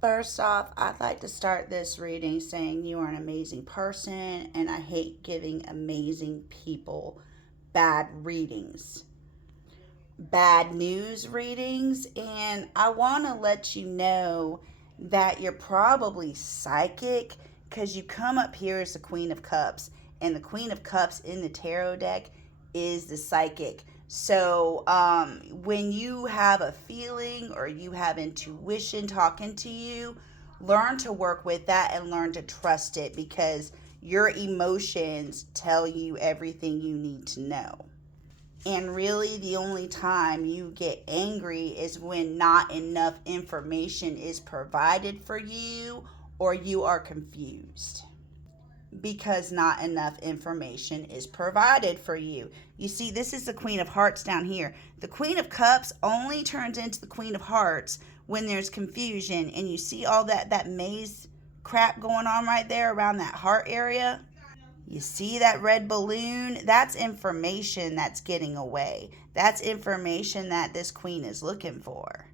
First off, I'd like to start this reading saying you are an amazing person, and I hate giving amazing people bad readings, bad news readings. And I want to let you know that you're probably psychic because you come up here as the Queen of Cups, and the Queen of Cups in the tarot deck is the psychic. So, when you have a feeling or you have intuition talking to you, learn to work with that and learn to trust it because your emotions tell you everything you need to know. And really, the only time you get angry is when not enough information is provided for you or you are confused because not enough information is provided for you. You see, this is the Queen of Hearts down here. The Queen of Cups only turns into the Queen of Hearts when there's confusion. And you see all that maze crap going on right there around that heart area? You see that red balloon? That's information that's getting away. That's information that this queen is looking for.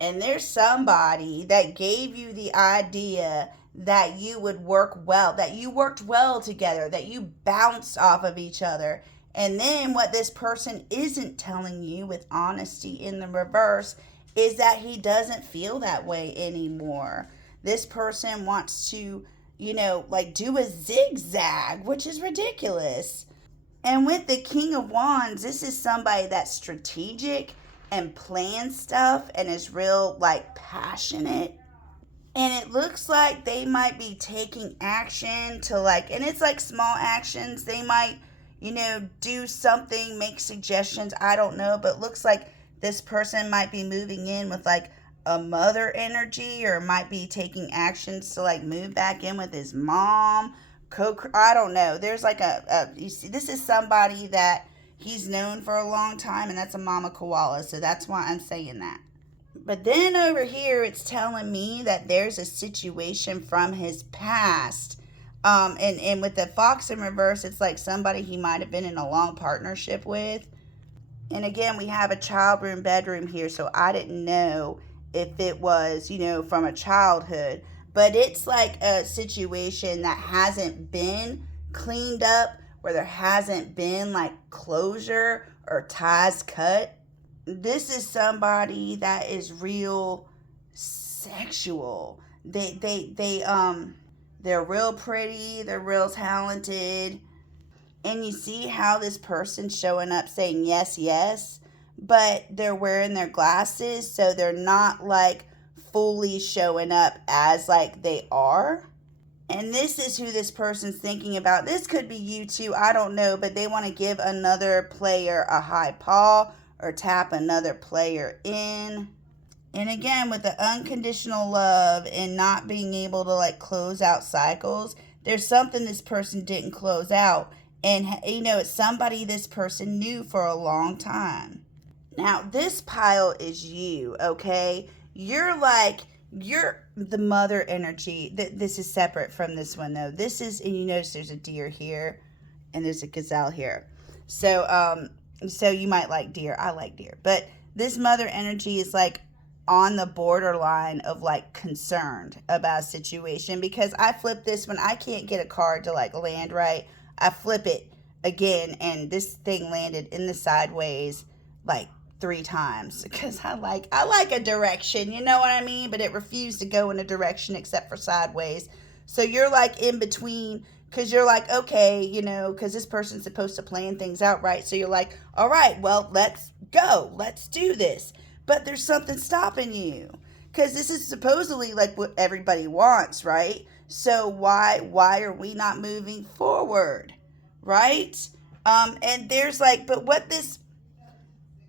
And there's somebody that gave you the idea that you would work well, that you worked well together, that you bounced off of each other. And then what this person isn't telling you with honesty in the reverse is that he doesn't feel that way anymore. This person wants to, like do a zigzag, which is ridiculous. And with the King of Wands, this is somebody that's strategic and plans stuff and is real, like, passionate. And it looks like they might be taking action to, like, and it's like small actions. They might, do something, make suggestions. I don't know. But it looks like this person might be moving in with, like, a mother energy or might be taking actions to, like, move back in with his mom. I don't know. There's like you see, this is somebody that he's known for a long time, and that's a mama koala. So that's why I'm saying that. But then over here, it's telling me that there's a situation from his past. And with the fox in reverse, it's like somebody he might have been in a long partnership with. And again, we have a child room bedroom here, so I didn't know if it was, from a childhood. But it's like a situation that hasn't been cleaned up, where there hasn't been like closure or ties cut. This is somebody that is real sexual. They're real pretty, they're real talented, and you see how this person's showing up saying yes, yes, but they're wearing their glasses, so they're not like fully showing up as like they are. And this is who this person's thinking about. This could be you too, I don't know, but they want to give another player a high paw or tap another player in. And again, with the unconditional love and not being able to like close out cycles, there's something this person didn't close out. And, it's somebody this person knew for a long time. Now, this pile is you, okay? You're the mother energy. This is separate from this one, though. This is, and you notice there's a deer here and there's a gazelle here. So you might like deer. I like deer. But this mother energy is like on the borderline of like concerned about a situation because I flip this when I can't get a card to like land right. I flip it again and this thing landed in the sideways like 3 times because I like a direction, you know what I mean? But it refused to go in a direction except for sideways. So you're like in between because you're like, okay, because this person's supposed to plan things out, right? So you're like, all right, well, let's go. Let's do this. But there's something stopping you because this is supposedly like what everybody wants, right? So why are we not moving forward, right? And there's like, but what this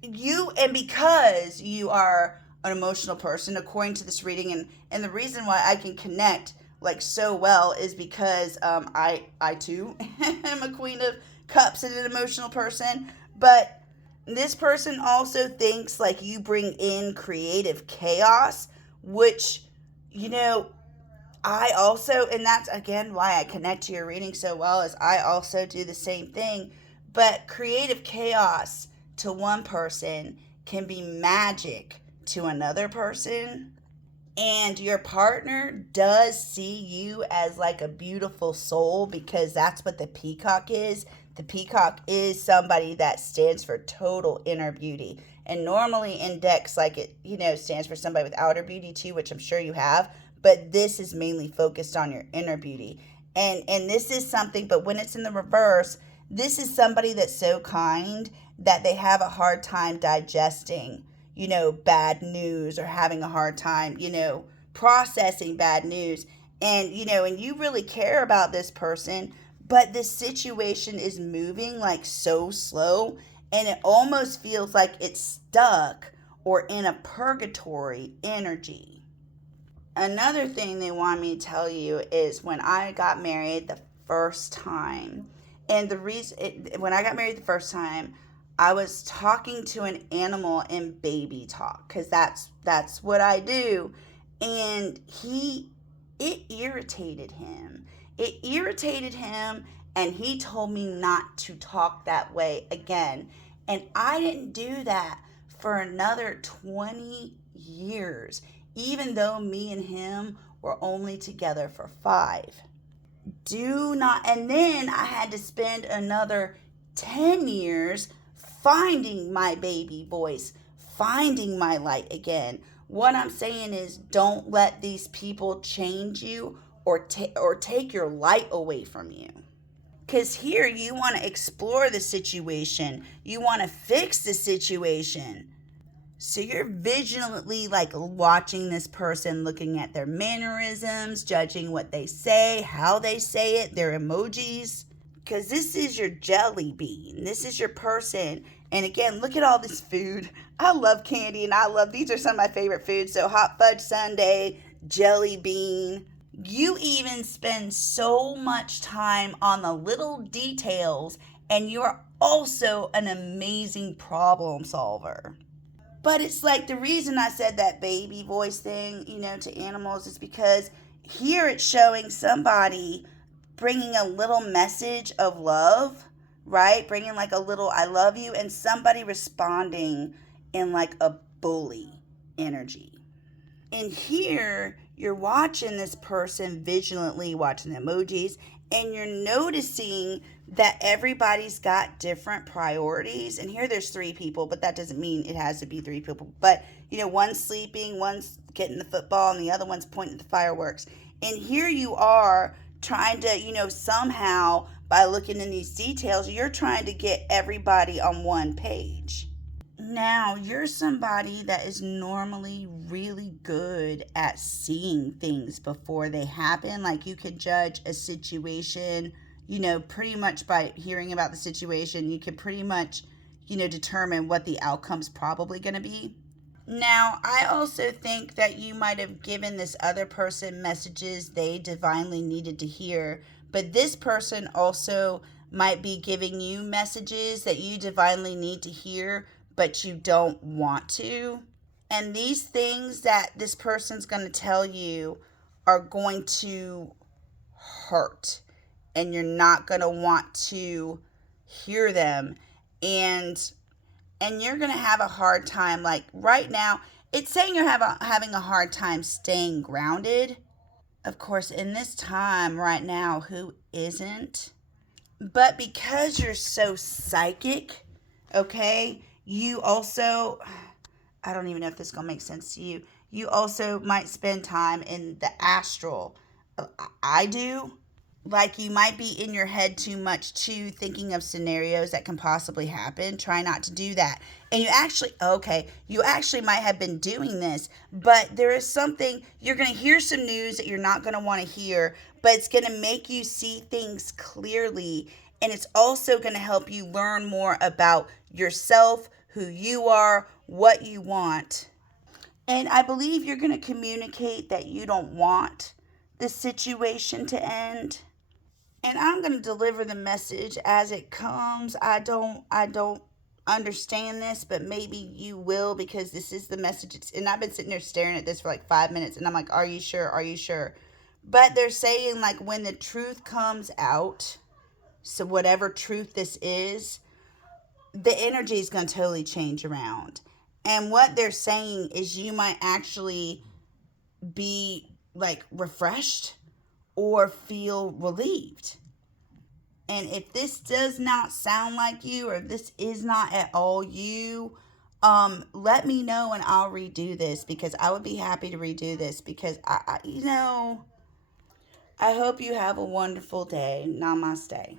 because you are an emotional person according to this reading, and the reason why I can connect like so well is because I too am a Queen of Cups and an emotional person, but this person also thinks like you bring in creative chaos, which you know I also, and that's again why I connect to your reading so well, is I also do the same thing. But creative chaos to one person can be magic to another person. And your partner does see you as like a beautiful soul, because that's what the peacock is. The peacock is somebody that stands for total inner beauty. And normally in decks, like it, stands for somebody with outer beauty too, which I'm sure you have. But this is mainly focused on your inner beauty. And this is something, but when it's in the reverse, this is somebody that's so kind that they have a hard time digesting, bad news, or having a hard time, processing bad news. And you really care about this person, but this situation is moving like so slow, and it almost feels like it's stuck or in a purgatory energy. Another thing they want me to tell you is when I got married the first time, and when I got married the first time, I was talking to an animal in baby talk, because that's what I do, and it irritated him. It irritated him, and he told me not to talk that way again. And I didn't do that for another 20 years, even though me and him were only together for 5. Do not, and then I had to spend another 10 years finding my baby voice, finding my light again. What I'm saying is, don't let these people change you or take your light away from you. Because here you want to explore the situation, you want to fix the situation. So you're vigilantly like watching this person, looking at their mannerisms, judging what they say, how they say it, their emojis. Because this is your jelly bean. This is your person. And again, look at all this food. I love candy, and these are some of my favorite foods. So hot fudge sundae, jelly bean. You even spend so much time on the little details, and you're also an amazing problem solver. But it's like, the reason I said that baby voice thing, to animals, is because here it's showing somebody bringing a little message of love, right? Bringing like a little I love you, and somebody responding in like a bully energy. And here you're watching this person vigilantly, watching the emojis, and you're noticing that everybody's got different priorities. And here there's 3 people, but that doesn't mean it has to be 3 people. But, one's sleeping, one's getting the football, and the other one's pointing at the fireworks. And here you are trying to, somehow, by looking in these details, you're trying to get everybody on one page. Now, you're somebody that is normally really good at seeing things before they happen. Like, you could judge a situation, pretty much by hearing about the situation. You could pretty much, determine what the outcome's probably going to be. Now, I also think that you might have given this other person messages they divinely needed to hear, but this person also might be giving you messages that you divinely need to hear, but you don't want to. And these things that this person's going to tell you are going to hurt, and you're not going to want to hear them. And you're going to have a hard time. Like right now, it's saying you're having a hard time staying grounded. Of course, in this time right now, who isn't? But because you're so psychic, okay, you also, I don't even know if this is going to make sense to you. You also might spend time in the astral. I do. Like, you might be in your head too much too, thinking of scenarios that can possibly happen. Try not to do that. And you actually might have been doing this, but there is something, you're going to hear some news that you're not going to want to hear, but it's going to make you see things clearly. And it's also going to help you learn more about yourself, who you are, what you want. And I believe you're going to communicate that you don't want the situation to end. And I'm going to deliver the message as it comes. I don't understand this, but maybe you will, because this is the message. And I've been sitting there staring at this for like 5 minutes, and I'm like, are you sure? Are you sure? But they're saying, like, when the truth comes out, so whatever truth this is, the energy is going to totally change around. And what they're saying is you might actually be like refreshed or feel relieved. And if this does not sound like you, or if this is not at all you, let me know and I'll redo this, because I would be happy to redo this, because I hope you have a wonderful day. Namaste.